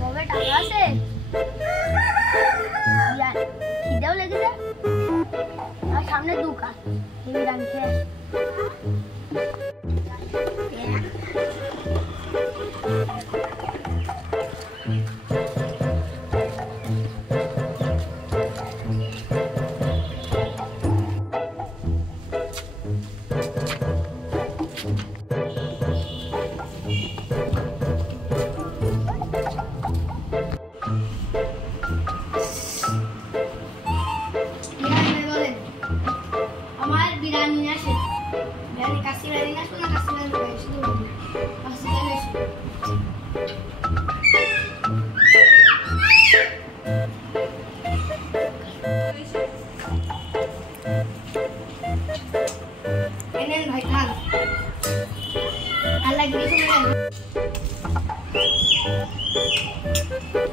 তবে টাকা আছে খিদেও লেগেছে আর সামনে দোকান বিরিয়ানি খেয়ে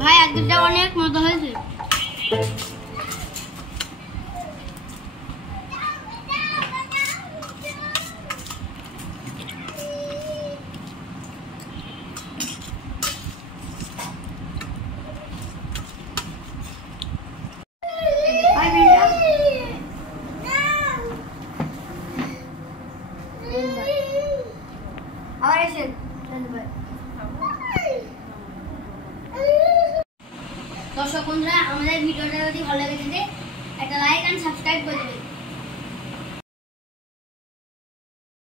ভাই আজকেরটা অনেক মজা হয়েছে। আবার এসে দর্শক বন্ধুরা আমাদের ভিডিওটা যদি ভালো লেগে থাকে একটা লাইক এন্ড সাবস্ক্রাইব করে দেবেন।